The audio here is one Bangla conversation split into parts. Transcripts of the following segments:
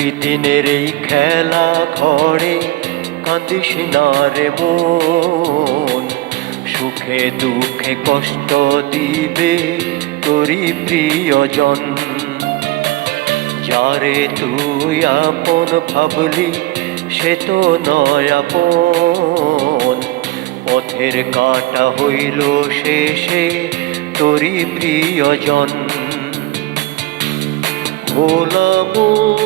দুই দিনের এই খেলা ঘরে কাঁদিস না রে মন। সুখে দুঃখে কষ্ট দিবে তোরি প্রিয়জন। যারে তুই আপন ভাবলি, সে তো নয় আপন। পথের কাটা হইল শেষে তোরি প্রিয়জন। ভোলাবো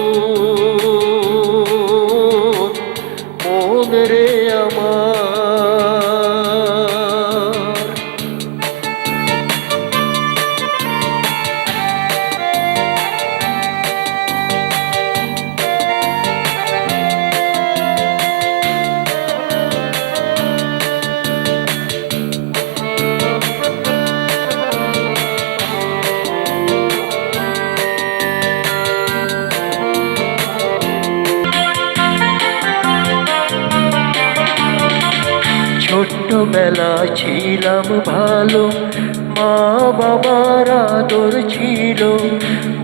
ছোট্টবেলা ছিলাম ভালো। মা বাবার আদর ছিল।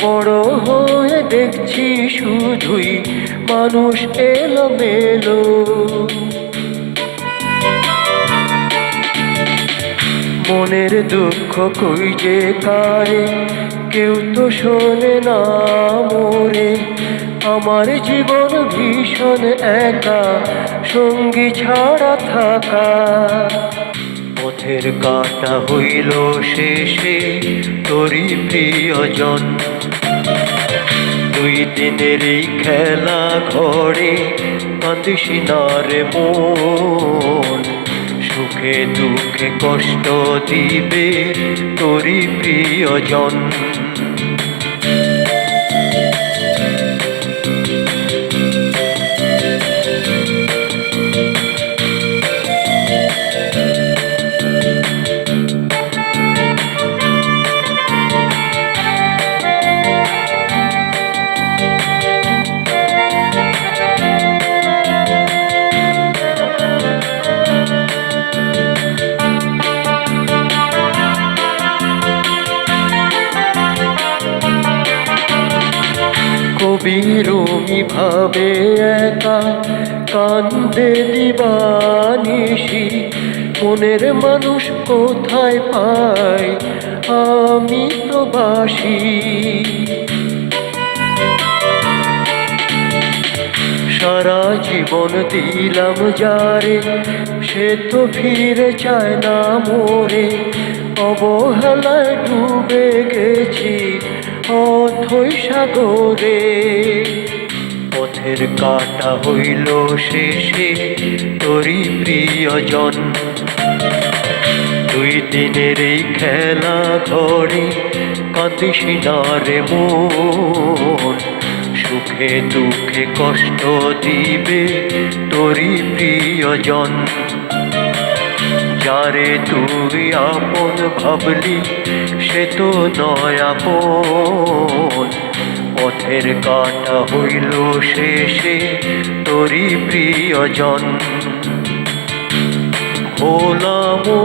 বড় হয়ে দেখছি শুধুই মানুষ এলো মেলো মনের দুঃখ কই যে কারে, কেউ তো শোনে না মোরে। আমার জীবন ভীষণ একা, সঙ্গী ছাড়া থাকা। পথের কাটা হইল শেষে তোরি প্রিয়জন। দুই দিনের এই খেলা ঘরে কাঁদিস না রে মন। সুখে দুঃখে কষ্ট দিবে তোরি প্রিয়জন। কবি ভাবে একা কান্দে দিবানিসি মনের মানুষ কোথায় পায় আমি তো বাসি। সারা জীবন দিলাম যারে, সে তো ফিরে চায় না মোরে। অবহেলায় ডুবে গেছি অথই সাগরে, পথের কাটা হইল শেষে তোরি প্রিয়জন। দুই দিনের এই খেলা ঘরে কাঁদিস রে মন। সুখে দুঃখে কষ্ট দিবে তোরি প্রিয়জন। যারে তুই আপন ভাবলি সে দয়া নয় আপন পথের কাটা হইল শেষে তোরি প্রিয়জন। ভোলামো